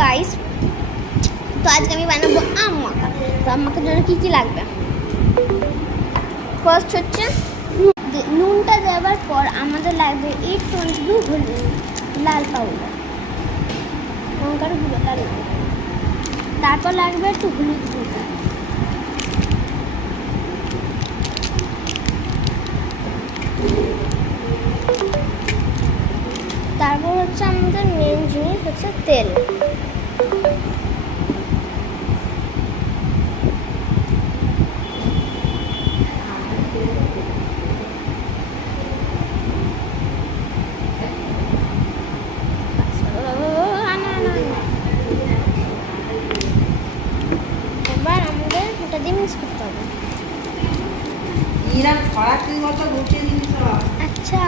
গাইস, তো আজকে আমি বানাবো আম মাখা। তো আম মাখার জন্য কী কী লাগবে? ফার্স্ট হচ্ছে নুনটা দেওয়ার পর আমাদের লাগবে 822 হলুদ, লাল পাউডার, লঙ্কার গুঁড়ো, লাল লঙ্কা। তারপর লাগবে একটু হলুদ গুঁড়ো, তারপর হচ্ছে আমাদের মেন জিনিস হচ্ছে তেল। এবার আমাদের ওটা দিয়ে মিক্স করতে হবে। আচ্ছা,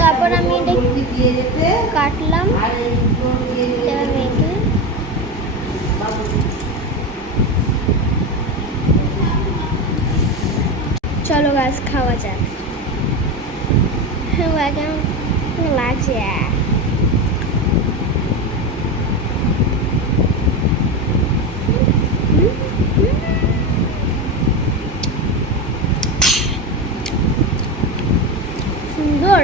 তারপর আমি এটা কাটলাম। চলো গাছ খাওয়া যাক। লাগছে সুন্দর।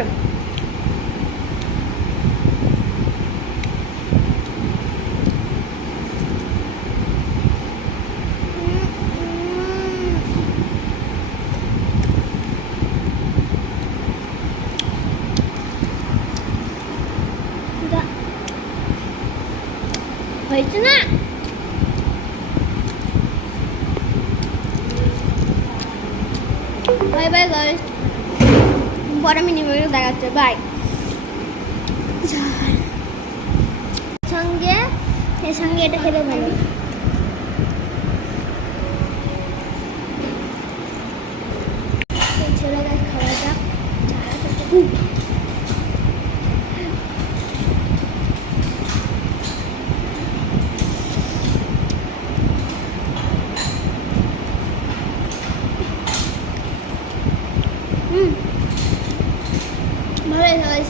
হয়েছে না? বাই বাই গাইস, পরে আমি নিউ ভিডিও দেখাচ্ছি। বাই। এর সঙ্গে এটা খেতে ভালো। চলো গাইস খাওয়া যাক। ভালো গাইস।